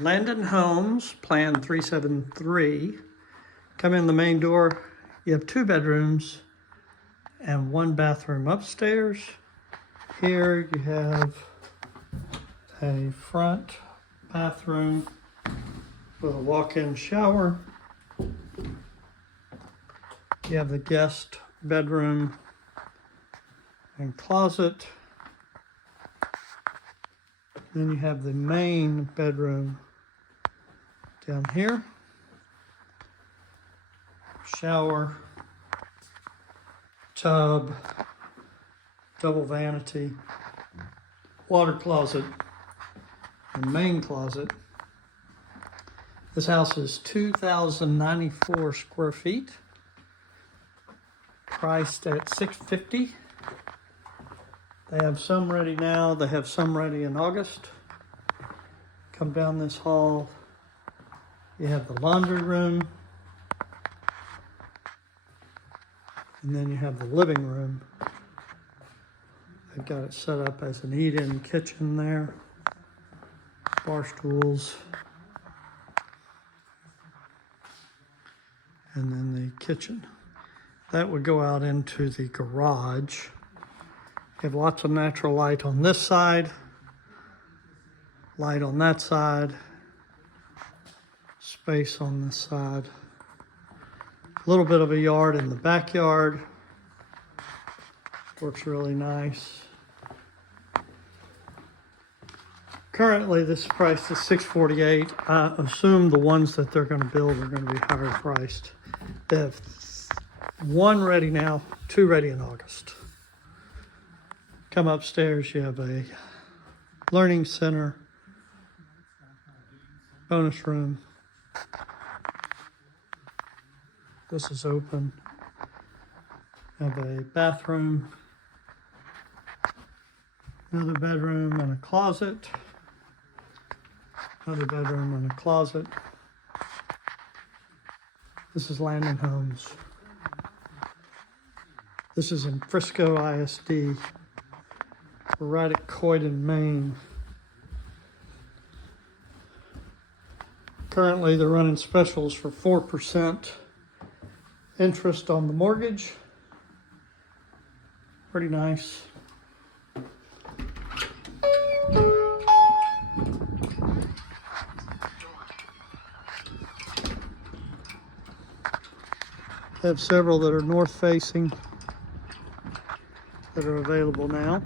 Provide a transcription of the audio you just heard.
Landon Homes, Plan 373. Come in the main door. You have 2 bedrooms and 1 bathroom upstairs. Here you have a front bathroom with a walk-in shower. You have the guest bedroom and closet. Then you have the main bedroom down here. Shower, tub, double vanity, water closet, and main closet. This house is 2,094 square feet, priced at $650. They have some ready now. They have some ready in August. Come down this hall. You have the laundry room. And then you have the living room. They've got it set up as an eat-in kitchen there. Bar stools. And then the kitchen. That would go out into the garage. You have lots of natural light on this side, light on that side, space on this side. A little bit of a yard in the backyard. Works really nice. Currently, this price is $648. I assume the ones that they're going to build are going to be higher priced. They have 1 ready now, 2 ready in August. Come upstairs, you have a learning center, bonus room. This is open. Have a bathroom, another bedroom and a closet, another bedroom and a closet. This is Landon Homes. This is in Frisco ISD. We're right at Croydon, Maine. Currently, they're running specials for 4% interest on the mortgage. Pretty nice. They have several that are north facing that are available now.